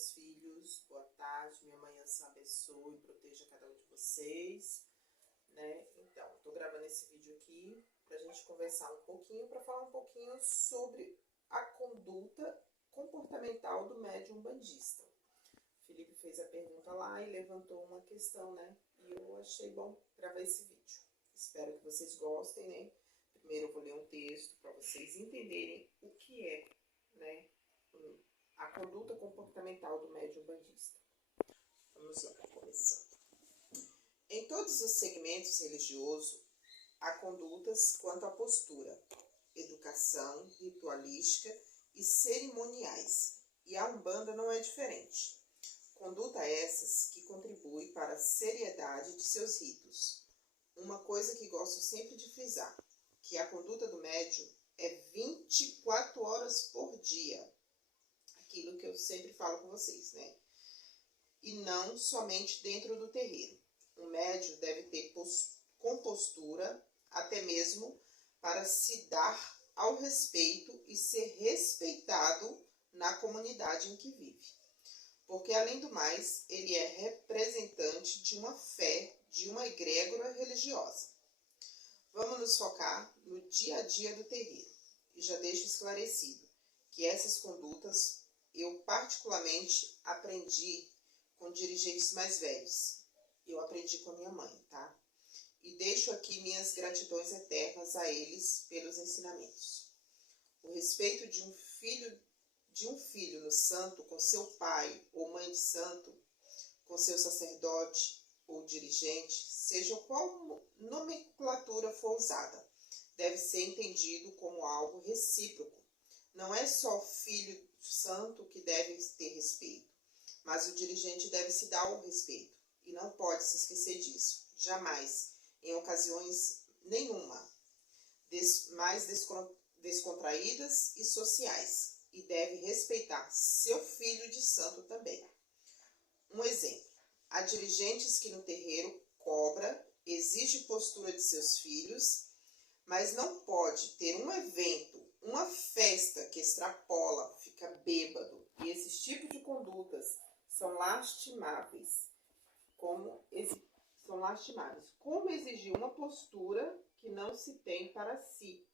meus filhos, boa tarde, minha manhã abençoe e proteja cada um de vocês, né? Então, tô gravando esse vídeo aqui pra gente conversar um pouquinho, para falar um pouquinho sobre a conduta comportamental do médium umbandista. Felipe fez a pergunta lá e levantou uma questão, né? E eu achei bom gravar esse vídeo. Espero que vocês gostem, né? Primeiro eu vou ler um texto para vocês entenderem o que é, né, a conduta comportamental do médium umbandista. Vamos lá, começando. Em todos os segmentos religiosos, há condutas quanto à postura, educação, ritualística e cerimoniais, e a Umbanda não é diferente. Conduta essas que contribuem para a seriedade de seus ritos. Uma coisa que gosto sempre de frisar, que a conduta do médium é 24 horas por dia. Aquilo que eu sempre falo com vocês, né? E não somente dentro do terreiro. O médium deve ter compostura, até mesmo para se dar ao respeito e ser respeitado na comunidade em que vive. Porque, além do mais, ele é representante de uma fé, de uma egrégora religiosa. Vamos nos focar no dia a dia do terreiro. E já deixo esclarecido que essas condutas eu particularmente aprendi com dirigentes mais velhos. Eu aprendi com a minha mãe, tá? E deixo aqui minhas gratidões eternas a eles pelos ensinamentos. O respeito de um filho no santo com seu pai ou mãe de santo, com seu sacerdote ou dirigente, seja qual nomenclatura for usada, deve ser entendido como algo recíproco. Não é só o filho santo que deve ter respeito, mas o dirigente deve se dar o respeito. E não pode se esquecer disso, jamais, em ocasiões nenhuma, mais descontraídas e sociais, e deve respeitar seu filho de santo também. Um exemplo, há dirigentes que no terreiro cobra, exige postura de seus filhos, mas não pode ter um evento, uma festa que extrapola, fica bêbado, e esses tipos de condutas são lastimáveis. Como exigir uma postura que não se tem para si.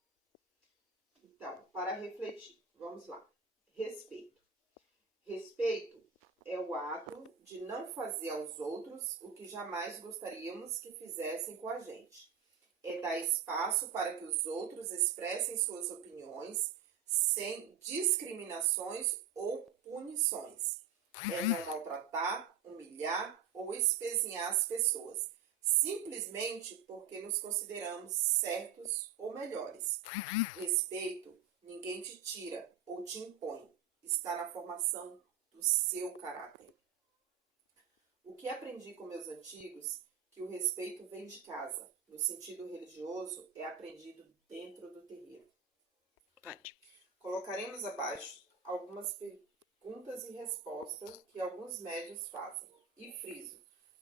Então, para refletir, vamos lá. Respeito. Respeito é o ato de não fazer aos outros o que jamais gostaríamos que fizessem com a gente. É dar espaço para que os outros expressem suas opiniões sem discriminações ou punições. É não maltratar, humilhar ou espezinhar as pessoas, simplesmente porque nos consideramos certos ou melhores. Respeito ninguém te tira ou te impõe, está na formação do seu caráter. O que aprendi com meus antigos, que o respeito vem de casa, no sentido religioso, é aprendido dentro do terreiro. Colocaremos abaixo algumas perguntas e respostas que alguns médiuns fazem. E friso,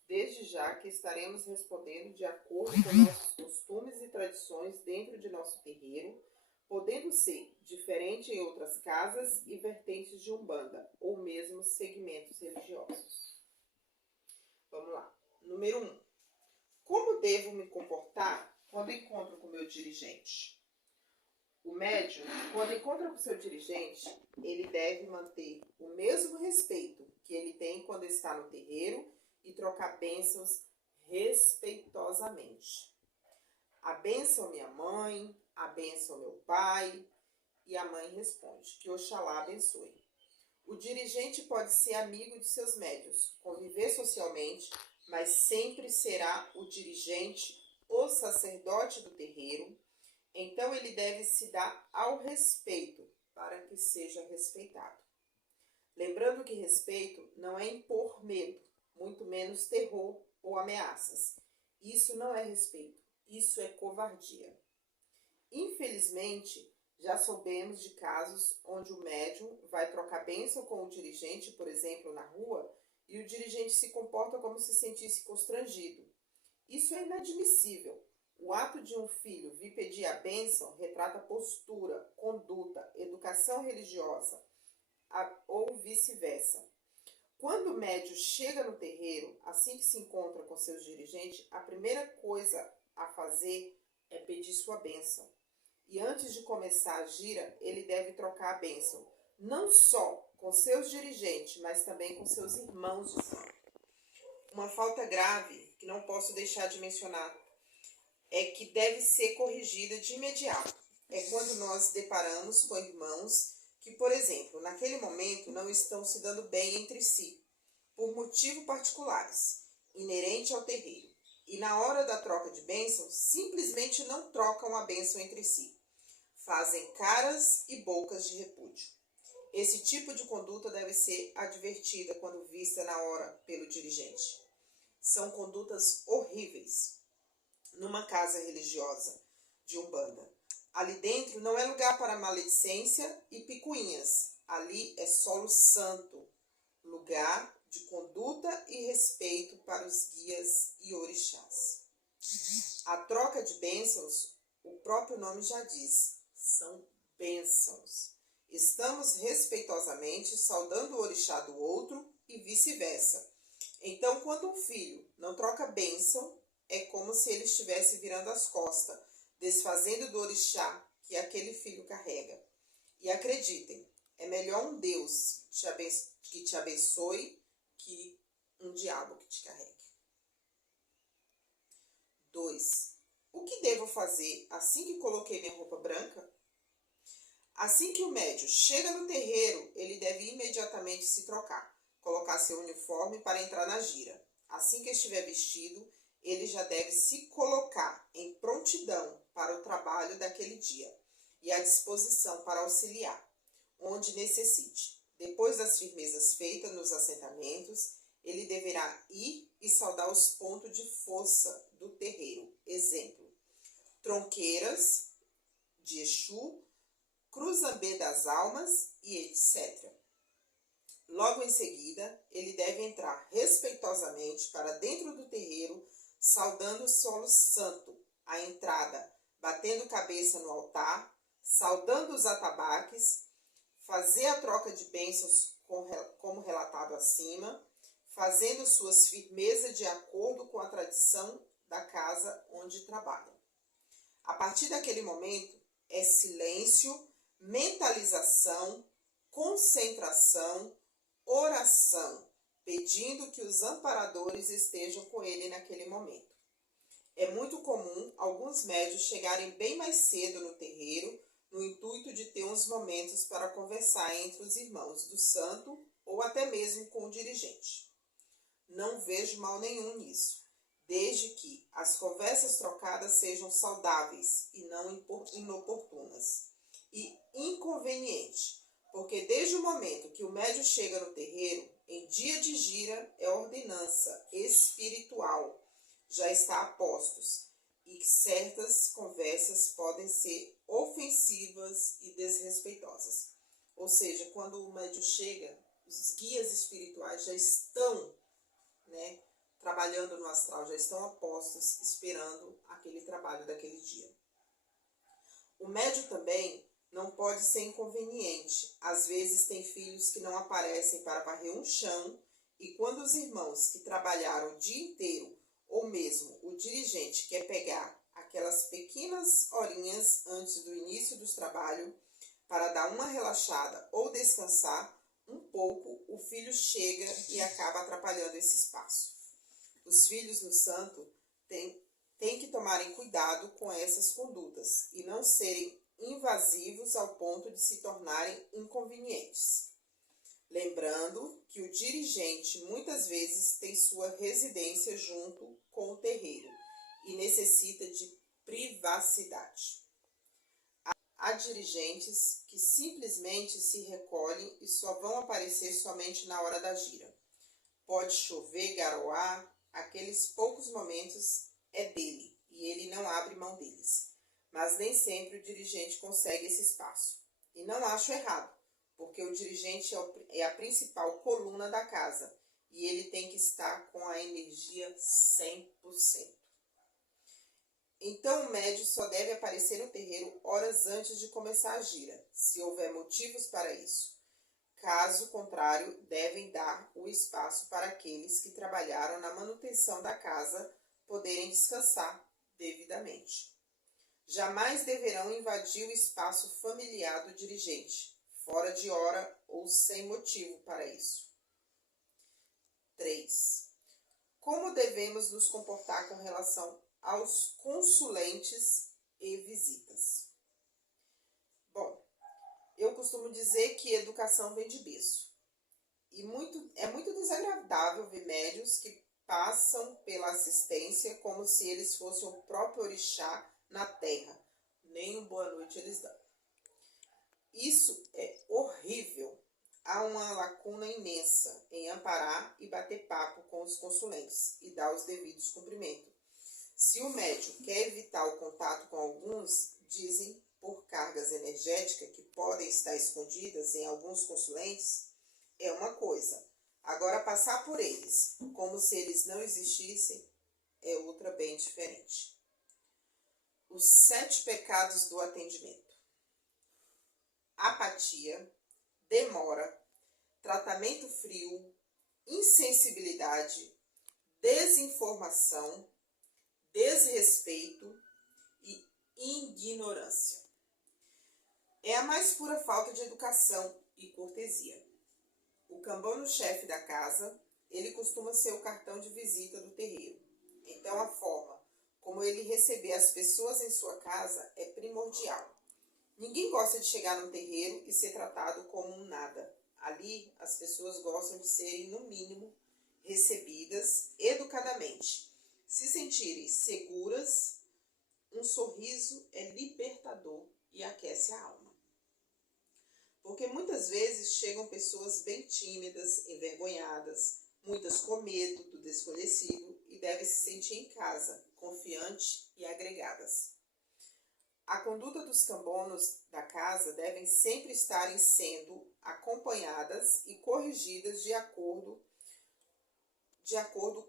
desde já que estaremos respondendo de acordo com nossos costumes e tradições dentro de nosso terreiro, podendo ser diferente em outras casas e vertentes de Umbanda, ou mesmo segmentos religiosos. Vamos lá. Número 1. Como devo me comportar quando encontro com meu dirigente? O médium, quando encontra com seu dirigente, ele deve manter o mesmo respeito que ele tem quando está no terreiro e trocar bênçãos respeitosamente. A bênção minha mãe, a bênção meu pai, e a mãe responde, que Oxalá abençoe. O dirigente pode ser amigo de seus médiuns, conviver socialmente, mas sempre será o dirigente, o sacerdote do terreiro. Então ele deve se dar ao respeito para que seja respeitado. Lembrando que respeito não é impor medo, muito menos terror ou ameaças. Isso não é respeito, isso é covardia. Infelizmente, já soubemos de casos onde o médium vai trocar bênção com o dirigente, por exemplo, na rua, e o dirigente se comporta como se sentisse constrangido. Isso é inadmissível. O ato de um filho vir pedir a bênção retrata postura, conduta, educação religiosa ou vice-versa. Quando o médium chega no terreiro, assim que se encontra com seus dirigentes, a primeira coisa a fazer é pedir sua bênção. E antes de começar a gira, ele deve trocar a bênção, não só com seus dirigentes, mas também com seus irmãos de santo. Uma falta grave, que não posso deixar de mencionar, é que deve ser corrigida de imediato. É quando nós deparamos com irmãos que, por exemplo, naquele momento não estão se dando bem entre si, por motivos particulares, inerente ao terreiro. E na hora da troca de bênçãos, simplesmente não trocam a bênção entre si. Fazem caras e bocas de repúdio. Esse tipo de conduta deve ser advertida quando vista na hora pelo dirigente. São condutas horríveis. Numa casa religiosa de Umbanda, ali dentro não é lugar para maledicência e picuinhas. Ali é solo santo, lugar de conduta e respeito para os guias e orixás. A troca de bênçãos, o próprio nome já diz, são bênçãos. Estamos respeitosamente saudando o orixá do outro e vice-versa. Então, quando um filho não troca bênção, é como se ele estivesse virando as costas, desfazendo do orixá que aquele filho carrega. E acreditem, é melhor um Deus que te abençoe que um diabo que te carregue. 2. O que devo fazer assim que coloquei minha roupa branca? Assim que o médium chega no terreiro, ele deve imediatamente se trocar, colocar seu uniforme para entrar na gira. Assim que estiver vestido, ele já deve se colocar em prontidão para o trabalho daquele dia e à disposição para auxiliar, onde necessite. Depois das firmezas feitas nos assentamentos, ele deverá ir e saudar os pontos de força do terreiro. Exemplo, tronqueiras de Exu, Cruzambê das Almas e etc. Logo em seguida, ele deve entrar respeitosamente para dentro do terreiro, saudando o solo santo, a entrada, batendo cabeça no altar, saudando os atabaques, fazer a troca de bênçãos como relatado acima, fazendo suas firmezas de acordo com a tradição da casa onde trabalha. A partir daquele momento, é silêncio, mentalização, concentração, oração, pedindo que os amparadores estejam com ele naquele momento. É muito comum alguns médiuns chegarem bem mais cedo no terreiro, no intuito de ter uns momentos para conversar entre os irmãos do santo ou até mesmo com o dirigente. Não vejo mal nenhum nisso, desde que as conversas trocadas sejam saudáveis e não inoportunas e inconvenientes, porque desde o momento que o médium chega no terreiro, em dia de gira é ordenança espiritual, já está a postos, e certas conversas podem ser ofensivas e desrespeitosas. Ou seja, quando o médium chega, os guias espirituais já estão, trabalhando no astral, já estão a postos, esperando aquele trabalho daquele dia. O médium também não pode ser inconveniente. Às vezes tem filhos que não aparecem para varrer um chão, e quando os irmãos que trabalharam o dia inteiro, ou mesmo o dirigente quer pegar aquelas pequenas horinhas antes do início dos trabalhos para dar uma relaxada ou descansar um pouco, o filho chega e acaba atrapalhando esse espaço. Os filhos no santo têm que tomarem cuidado com essas condutas e não serem invasivos ao ponto de se tornarem inconvenientes. Lembrando que o dirigente muitas vezes tem sua residência junto com o terreiro e necessita de privacidade. Há dirigentes que simplesmente se recolhem e só vão aparecer somente na hora da gira. Pode chover, garoar, aqueles poucos momentos é dele e ele não abre mão deles. Mas nem sempre o dirigente consegue esse espaço. E não acho errado, porque o dirigente é a principal coluna da casa e ele tem que estar com a energia 100%. Então o médium só deve aparecer no terreiro horas antes de começar a gira, se houver motivos para isso. Caso contrário, devem dar o espaço para aqueles que trabalharam na manutenção da casa poderem descansar devidamente. Jamais deverão invadir o espaço familiar do dirigente, fora de hora ou sem motivo para isso. 3. Como devemos nos comportar com relação aos consulentes e visitas? Bom, eu costumo dizer que educação vem de berço. E é muito desagradável ver médiuns que passam pela assistência como se eles fossem o próprio orixá na terra. Nem um boa noite eles dão. Isso é horrível. Há uma lacuna imensa em amparar e bater papo com os consulentes e dar os devidos cumprimentos. Se o médium quer evitar o contato com alguns, dizem por cargas energéticas que podem estar escondidas em alguns consulentes, é uma coisa. Agora, passar por eles como se eles não existissem é outra bem diferente. Os 7 pecados do atendimento: apatia, demora, tratamento frio, insensibilidade, desinformação, desrespeito e ignorância. É a mais pura falta de educação e cortesia. O cambono-chefe da casa, ele costuma ser o cartão de visita do terreiro. Então, a forma como ele receber as pessoas em sua casa é primordial. Ninguém gosta de chegar num terreiro e ser tratado como um nada. Ali, as pessoas gostam de serem, no mínimo, recebidas educadamente. Se sentirem seguras, um sorriso é libertador e aquece a alma. Porque muitas vezes chegam pessoas bem tímidas, envergonhadas, muitas com medo do desconhecido e devem se sentir em casa, confiantes e agregadas. A conduta dos cambonos da casa devem sempre estarem sendo acompanhadas e corrigidas de acordo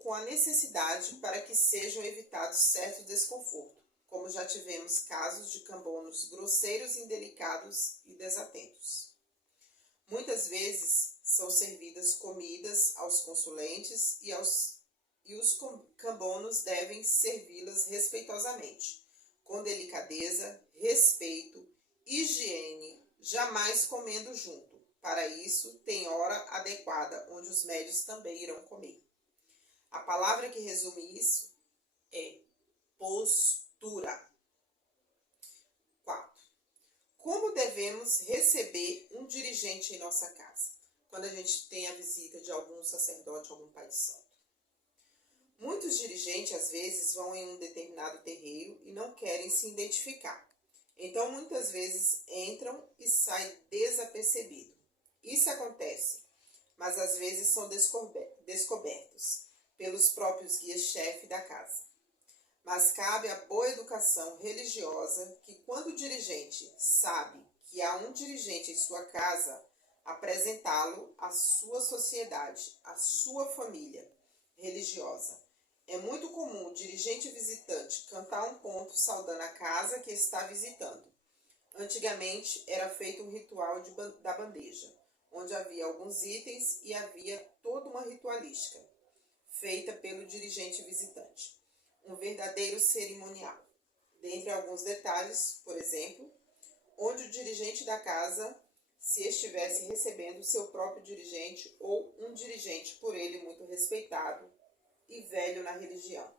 com a necessidade para que sejam evitados certos desconfortos, como já tivemos casos de cambonos grosseiros, indelicados e desatentos. Muitas vezes são servidas comidas aos consulentes e os cambonos devem servi-las respeitosamente, com delicadeza, respeito, higiene, jamais comendo junto. Para isso, tem hora adequada onde os médios também irão comer. A palavra que resume isso é postura. 4. Como devemos receber um dirigente em nossa casa, quando a gente tem a visita de algum sacerdote, algum pai de santo? Muitos dirigentes, às vezes, vão em um determinado terreiro e não querem se identificar. Então, muitas vezes, entram e saem desapercebidos. Isso acontece, mas às vezes são descobertos pelos próprios guias-chefe da casa. Mas cabe a boa educação religiosa que, quando o dirigente sabe que há um dirigente em sua casa, apresentá-lo à sua sociedade, à sua família religiosa. É muito comum o dirigente visitante cantar um ponto saudando a casa que está visitando. Antigamente era feito um ritual da bandeja, onde havia alguns itens e havia toda uma ritualística feita pelo dirigente visitante. Um verdadeiro cerimonial. Dentre alguns detalhes, por exemplo, onde o dirigente da casa, se estivesse recebendo seu próprio dirigente ou um dirigente por ele muito respeitado e velho na religião,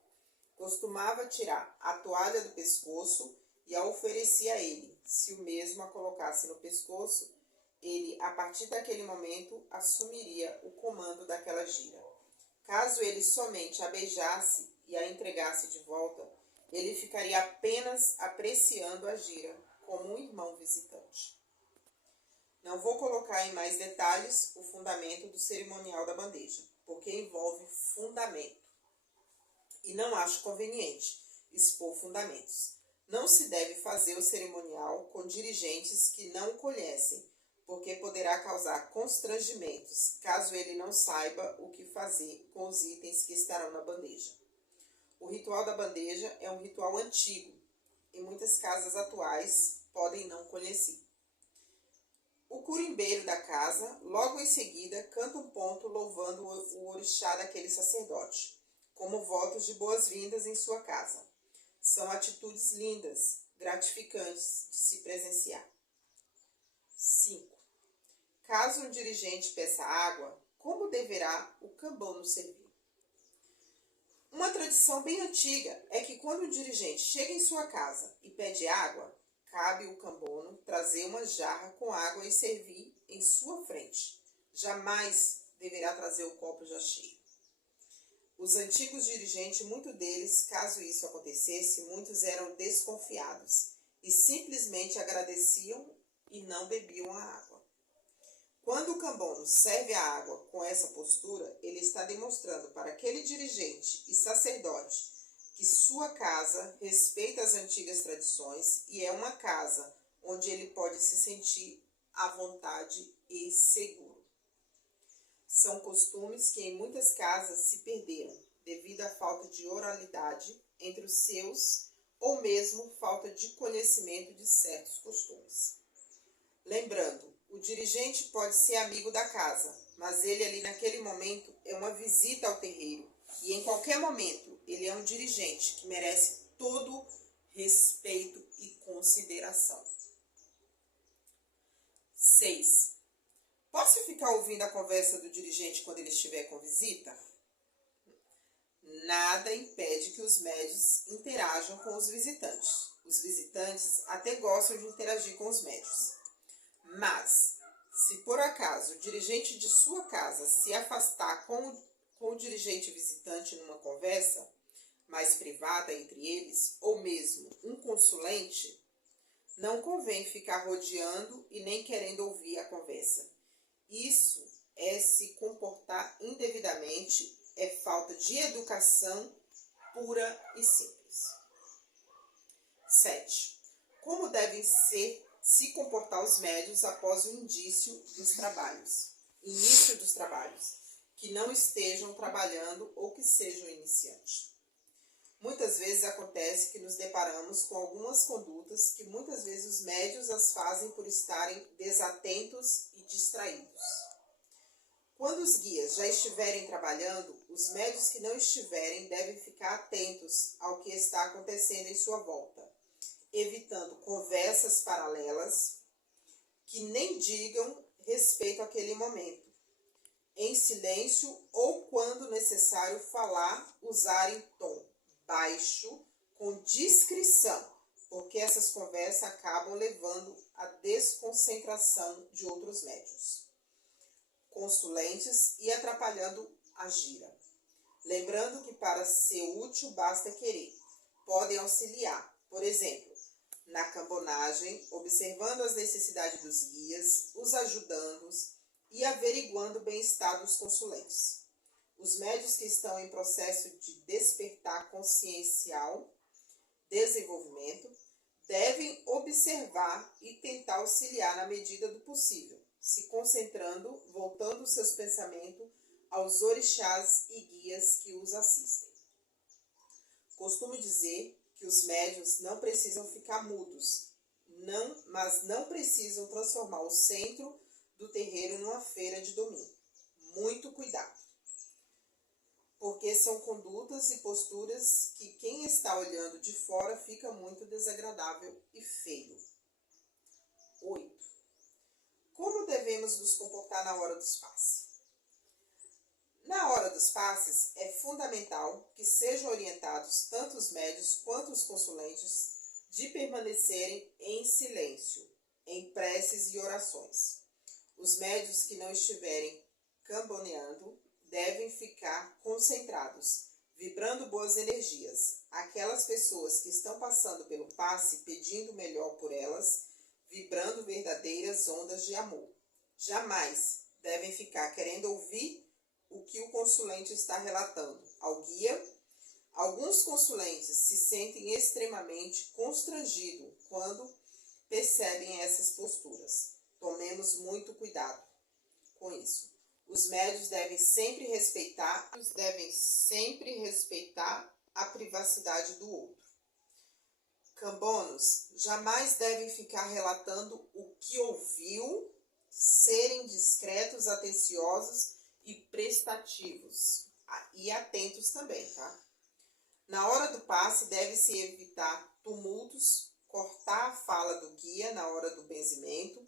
costumava tirar a toalha do pescoço e a oferecia a ele. Se o mesmo a colocasse no pescoço, ele, a partir daquele momento, assumiria o comando daquela gira. Caso ele somente a beijasse e a entregasse de volta, ele ficaria apenas apreciando a gira, como um irmão visitante. Não vou colocar em mais detalhes o fundamento do cerimonial da bandeja, porque envolve fundamento. E não acho conveniente expor fundamentos. Não se deve fazer o cerimonial com dirigentes que não o conhecem, porque poderá causar constrangimentos, caso ele não saiba o que fazer com os itens que estarão na bandeja. O ritual da bandeja é um ritual antigo, e muitas casas atuais podem não conhecer. O curimbeiro da casa, logo em seguida, canta um ponto louvando o orixá daquele sacerdote, como votos de boas-vindas em sua casa. São atitudes lindas, gratificantes de se presenciar. 5. Caso um dirigente peça água, como deverá o cambono servir? Uma tradição bem antiga é que quando o dirigente chega em sua casa e pede água, cabe o cambono trazer uma jarra com água e servir em sua frente. Jamais deverá trazer o copo já cheio. Os antigos dirigentes, muitos deles, caso isso acontecesse, muitos eram desconfiados e simplesmente agradeciam e não bebiam a água. Quando o cambono serve a água com essa postura, ele está demonstrando para aquele dirigente e sacerdote que sua casa respeita as antigas tradições e é uma casa onde ele pode se sentir à vontade e seguro. São costumes que em muitas casas se perderam devido à falta de oralidade entre os seus ou mesmo falta de conhecimento de certos costumes. Lembrando, o dirigente pode ser amigo da casa, mas ele ali naquele momento é uma visita ao terreiro e em qualquer momento ele é um dirigente que merece todo respeito e consideração. 6. Posso ficar ouvindo a conversa do dirigente quando ele estiver com visita? Nada impede que os médios interajam com os visitantes. Os visitantes até gostam de interagir com os médios. Mas, se por acaso o dirigente de sua casa se afastar com o dirigente visitante numa conversa mais privada entre eles, ou mesmo um consulente, não convém ficar rodeando e nem querendo ouvir a conversa. Isso é se comportar indevidamente, é falta de educação pura e simples. 7. Como devem se comportar os médios após o início dos trabalhos, que não estejam trabalhando ou que sejam iniciantes. Muitas vezes acontece que nos deparamos com algumas condutas que muitas vezes os médios as fazem por estarem desatentos e distraídos. Quando os guias já estiverem trabalhando, os médios que não estiverem devem ficar atentos ao que está acontecendo em sua volta, evitando conversas paralelas que nem digam respeito àquele momento. Em silêncio ou, quando necessário falar, usarem tom baixo, com discrição, porque essas conversas acabam levando à desconcentração de outros médios, consulentes e atrapalhando a gira. Lembrando que para ser útil basta querer. Podem auxiliar, por exemplo, na cambonagem, observando as necessidades dos guias, os ajudando e averiguando o bem-estar dos consulentes. Os médios que estão em processo de despertar consciencial, desenvolvimento, devem observar e tentar auxiliar na medida do possível, se concentrando, voltando seus pensamentos aos orixás e guias que os assistem. Costumo dizer que os médiuns não precisam ficar mudos, mas não precisam transformar o centro do terreiro numa feira de domingo. Muito cuidado, porque são condutas e posturas que quem está olhando de fora fica muito desagradável e feio. 8. Como devemos nos comportar na hora dos passes? Na hora dos passes, é fundamental que sejam orientados tanto os médios quanto os consulentes de permanecerem em silêncio, em preces e orações. Os médios que não estiverem camboneando devem ficar concentrados, vibrando boas energias. Aquelas pessoas que estão passando pelo passe, pedindo o melhor por elas, vibrando verdadeiras ondas de amor. Jamais devem ficar querendo ouvir o que o consulente está relatando ao guia. Alguns consulentes se sentem extremamente constrangidos quando percebem essas posturas. Tomemos muito cuidado com isso. Os médios devem sempre respeitar a privacidade do outro. Cambonos jamais devem ficar relatando o que ouviu serem discretos, atenciosos e prestativos. E atentos também, tá? Na hora do passe, deve-se evitar tumultos, cortar a fala do guia na hora do benzimento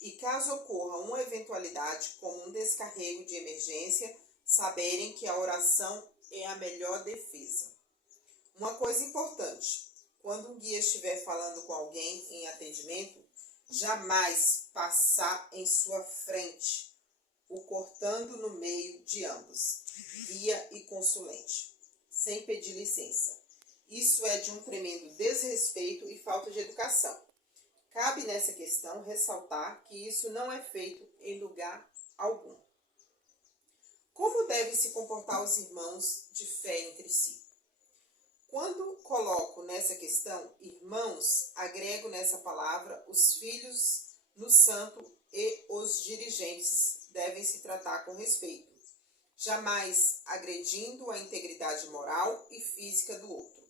e, caso ocorra uma eventualidade, como um descarrego de emergência, saberem que a oração é a melhor defesa. Uma coisa importante, quando um guia estiver falando com alguém em atendimento, jamais passar em sua frente, o cortando no meio de ambos, guia e consulente, sem pedir licença. Isso é de um tremendo desrespeito e falta de educação. Cabe nessa questão ressaltar que isso não é feito em lugar algum. Como devem se comportar os irmãos de fé entre si? Quando coloco nessa questão irmãos, agrego nessa palavra os filhos no santo e os dirigentes devem se tratar com respeito, jamais agredindo a integridade moral e física do outro.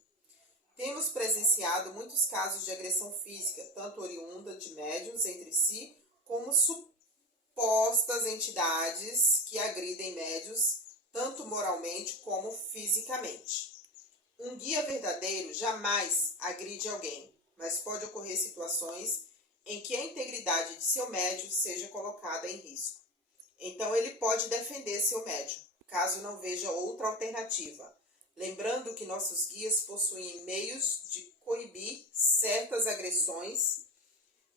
Temos presenciado muitos casos de agressão física, tanto oriunda de médiuns entre si, como supostas entidades que agridem médiuns, tanto moralmente como fisicamente. Um guia verdadeiro jamais agride alguém, mas pode ocorrer situações em que a integridade de seu médium seja colocada em risco. Então ele pode defender seu médium, caso não veja outra alternativa. Lembrando que nossos guias possuem meios de coibir certas agressões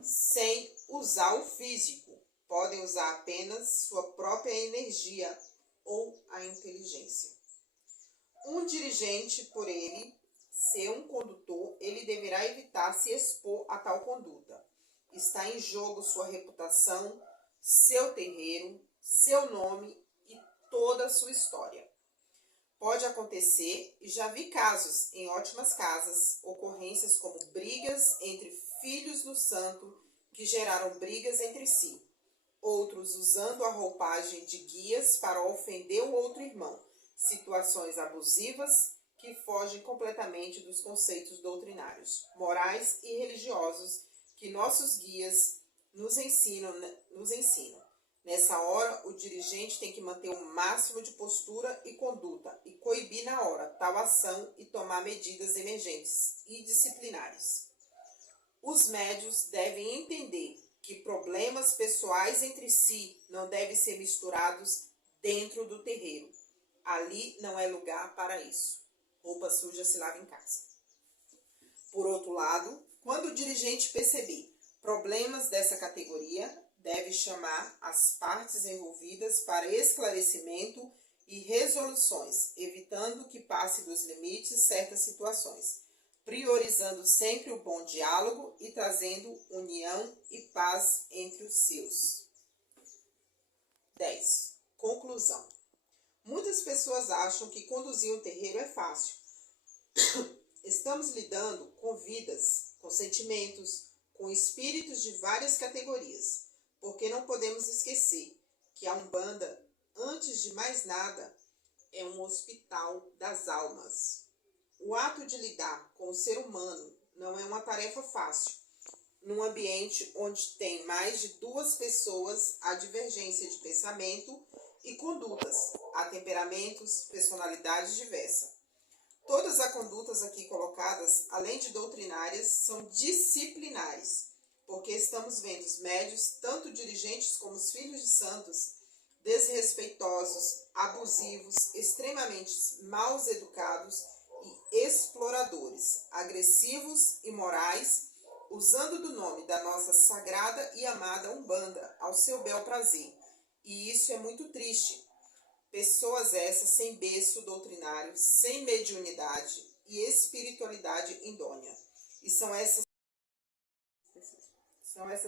sem usar o físico. Podem usar apenas sua própria energia ou a inteligência. Um dirigente, por ele ser um condutor, ele deverá evitar se expor a tal conduta. Está em jogo sua reputação, seu terreiro, seu nome e toda a sua história. Pode acontecer, e já vi casos em ótimas casas, ocorrências como brigas entre filhos do santo que geraram brigas entre si. Outros usando a roupagem de guias para ofender o outro irmão. Situações abusivas que fogem completamente dos conceitos doutrinários, morais e religiosos que nossos guias nos ensinam. Nessa hora, o dirigente tem que manter o máximo de postura e conduta e coibir na hora tal ação e tomar medidas emergentes e disciplinares. Os médiuns devem entender que problemas pessoais entre si não devem ser misturados dentro do terreiro. Ali não é lugar para isso. Roupa suja se lava em casa. Por outro lado, quando o dirigente perceber problemas dessa categoria, deve chamar as partes envolvidas para esclarecimento e resoluções, evitando que passe dos limites certas situações, priorizando sempre o bom diálogo e trazendo união e paz entre os seus. 10. Conclusão. Muitas pessoas acham que conduzir um terreiro é fácil. Estamos lidando com vidas, com sentimentos, com espíritos de várias categorias, porque não podemos esquecer que a Umbanda, antes de mais nada, é um hospital das almas. O ato de lidar com o ser humano não é uma tarefa fácil. Num ambiente onde tem mais de 2 pessoas, há divergência de pensamento e condutas, há temperamentos, personalidades diversas. Todas as condutas aqui colocadas, além de doutrinárias, são disciplinares, porque estamos vendo os médios, tanto dirigentes como os filhos de santos, desrespeitosos, abusivos, extremamente mal educados e exploradores, agressivos e morais, usando do nome da nossa sagrada e amada Umbanda ao seu bel prazer. E isso é muito triste. Pessoas essas sem berço doutrinário, sem mediunidade e espiritualidade idônea. E são essas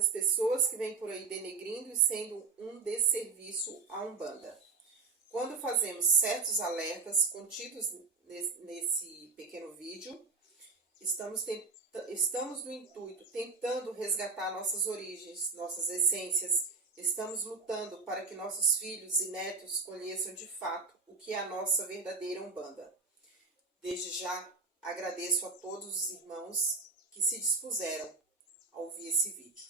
pessoas que vêm por aí denegrindo e sendo um desserviço à Umbanda. Quando fazemos certos alertas contidos nesse pequeno vídeo, estamos no intuito, tentando resgatar nossas origens, nossas essências. Estamos lutando para que nossos filhos e netos conheçam de fato o que é a nossa verdadeira Umbanda. Desde já, agradeço a todos os irmãos que se dispuseram a ouvir esse vídeo.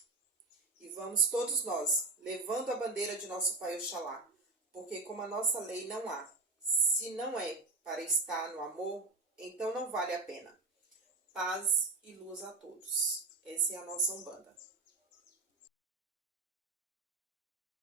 e vamos todos nós, levando a bandeira de nosso Pai Oxalá, porque como a nossa lei não há, se não é para estar no amor, então não vale a pena. Paz e luz a todos. Essa é a nossa Umbanda.